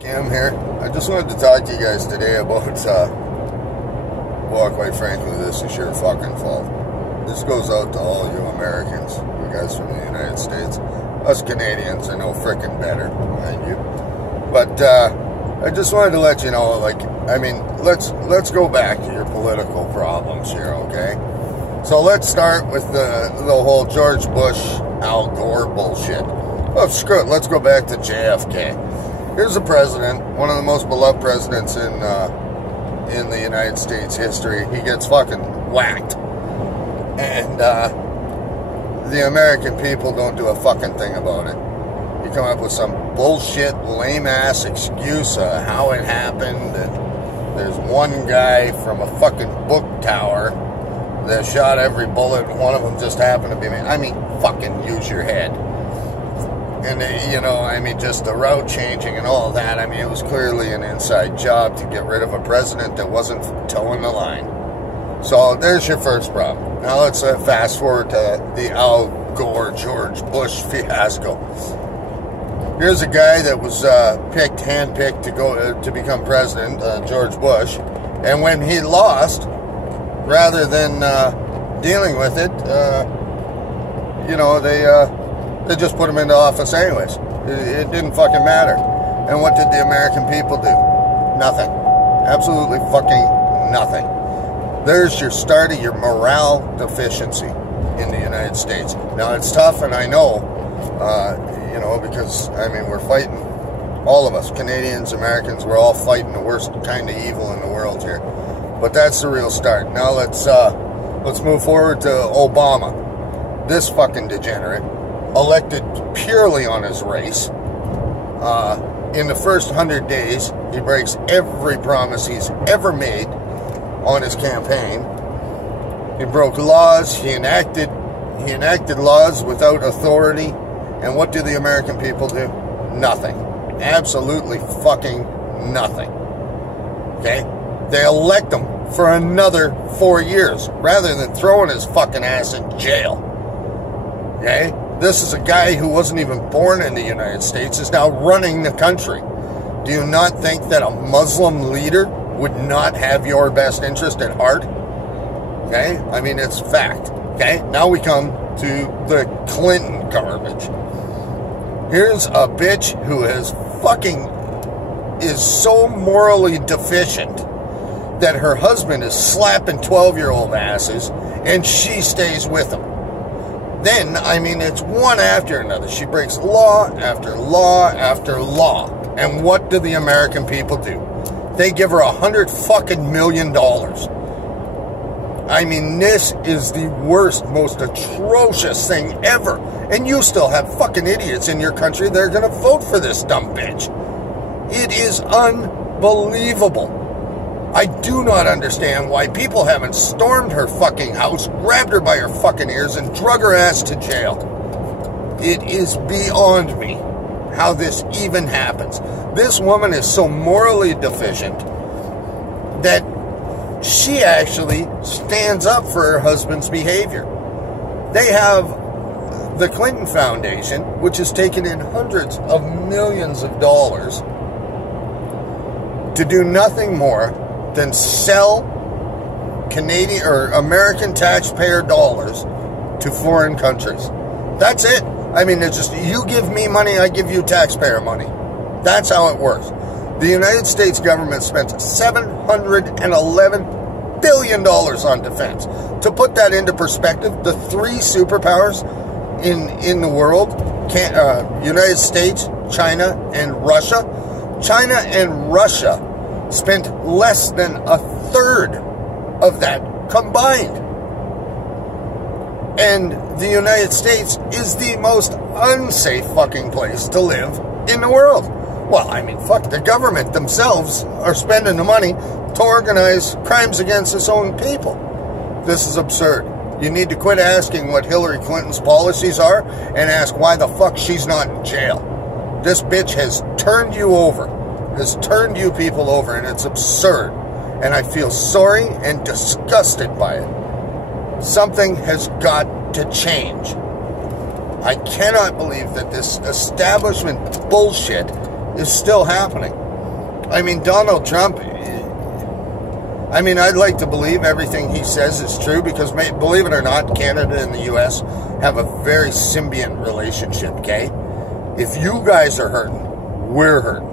Cam here. I just wanted to talk to you guys today about, well, quite frankly, this is your fucking fault. This goes out to all you Americans, you guys from the United States. Us Canadians are no frickin' better, mind you. But, I just wanted to let you know, let's go back to your political problems here, okay? So let's start with the whole George Bush, Al Gore bullshit. Oh, screw it, let's go back to JFK. Here's a president, one of the most beloved presidents in the United States history. He gets fucking whacked. And the American people don't do a fucking thing about it. You come up with some bullshit, lame-ass excuse of how it happened. And there's one guy from a fucking book tower that shot every bullet, and one of them just happened to be me. I mean, fucking use your head. And, just the route changing and all that, it was clearly an inside job to get rid of a president that wasn't towing the line. So there's your first problem. Now let's fast forward to the Al Gore, George Bush fiasco. Here's a guy that was handpicked to become president, George Bush, and when he lost, rather than dealing with it, they just put him into office anyways. It didn't fucking matter. And what did the American people do? Nothing. Absolutely fucking nothing. There's your start of your morale deficiency in the United States. Now, it's tough, and I know, because, we're fighting, all of us, Canadians, Americans, we're all fighting the worst kind of evil in the world here. But that's the real start. Now, let's move forward to Obama. This fucking degenerate, elected purely on his race. In the first 100 days, he breaks every promise he's ever made on his campaign. He broke laws. He enacted laws without authority. And what do the American people do? Nothing. Absolutely fucking nothing. Okay? They elect him for another 4 years rather than throwing his fucking ass in jail. Okay? This is a guy who wasn't even born in the United States, is now running the country. Do you not think that a Muslim leader would not have your best interest at heart? Okay? It's fact. Okay? Now we come to the Clinton garbage. Here's a bitch who is so morally deficient that her husband is slapping 12-year-old asses and she stays with him. Then, it's one after another. She breaks law after law after law. And what do the American people do? They give her $100 fucking million. This is the worst, most atrocious thing ever. And you still have fucking idiots in your country that are going to vote for this dumb bitch. It is unbelievable. I do not understand why people haven't stormed her fucking house, grabbed her by her fucking ears, and drug her ass to jail. It is beyond me how this even happens. This woman is so morally deficient that she actually stands up for her husband's behavior. They have the Clinton Foundation, which has taken in hundreds of millions of dollars to do nothing more than sell Canadian or American taxpayer dollars to foreign countries. That's it. It's just, you give me money, I give you taxpayer money. That's how it works. The United States government spends $711 billion on defense. To put that into perspective, the three superpowers in the world, United States, China, and Russia. China and Russia spent less than a third of that combined. And the United States is the most unsafe fucking place to live in the world. Well, fuck, the government themselves are spending the money to organize crimes against its own people. This is absurd. You need to quit asking what Hillary Clinton's policies are and ask why the fuck she's not in jail. This bitch has turned you over. Has turned you people over, and it's absurd. And I feel sorry and disgusted by it. Something has got to change. I cannot believe that this establishment bullshit is still happening. I mean, Donald Trump, I mean, I'd like to believe everything he says is true because, believe it or not, Canada and the U.S. have a very symbiont relationship, okay? If you guys are hurting, we're hurting.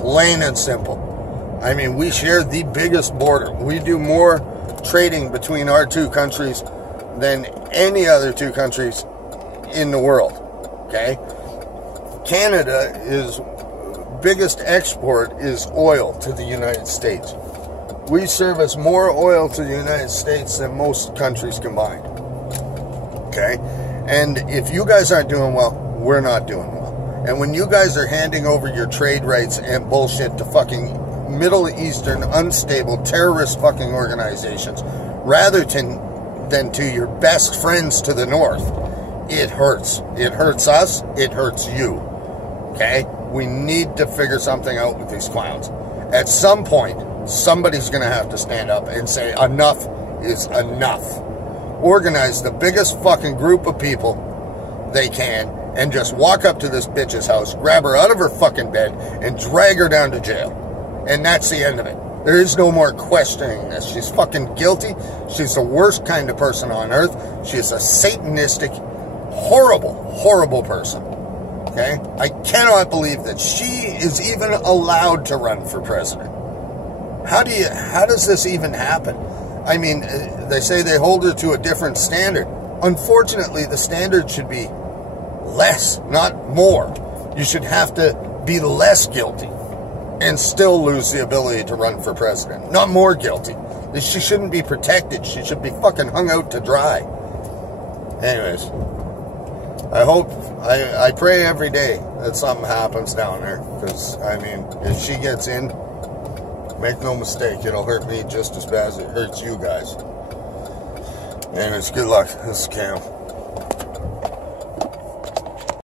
Plain and simple. I mean, we share the biggest border. We do more trading between our two countries than any other two countries in the world, okay? Canada is biggest export is oil to the United States. We service more oil to the United States than most countries combined, okay? And if you guys aren't doing well, we're not doing well. And when you guys are handing over your trade rights and bullshit to fucking Middle Eastern unstable terrorist fucking organizations rather than to your best friends to the north, it hurts. It hurts us. It hurts you. Okay? We need to figure something out with these clowns. At some point, somebody's going to have to stand up and say enough is enough. Organize the biggest fucking group of people they can and just walk up to this bitch's house, grab her out of her fucking bed, and drag her down to jail. And that's the end of it. There is no more questioning this. She's fucking guilty. She's the worst kind of person on earth. She's a satanistic, horrible, horrible person. Okay? I cannot believe that she is even allowed to run for president. How does this even happen? I mean, they say they hold her to a different standard. Unfortunately, the standard should be less, not more. You should have to be less guilty and still lose the ability to run for president. Not more guilty. She shouldn't be protected. She should be fucking hung out to dry. Anyways, I pray every day that something happens down there. Because, I mean, if she gets in, make no mistake, it'll hurt me just as bad as it hurts you guys. Anyways, good luck. This is Cam.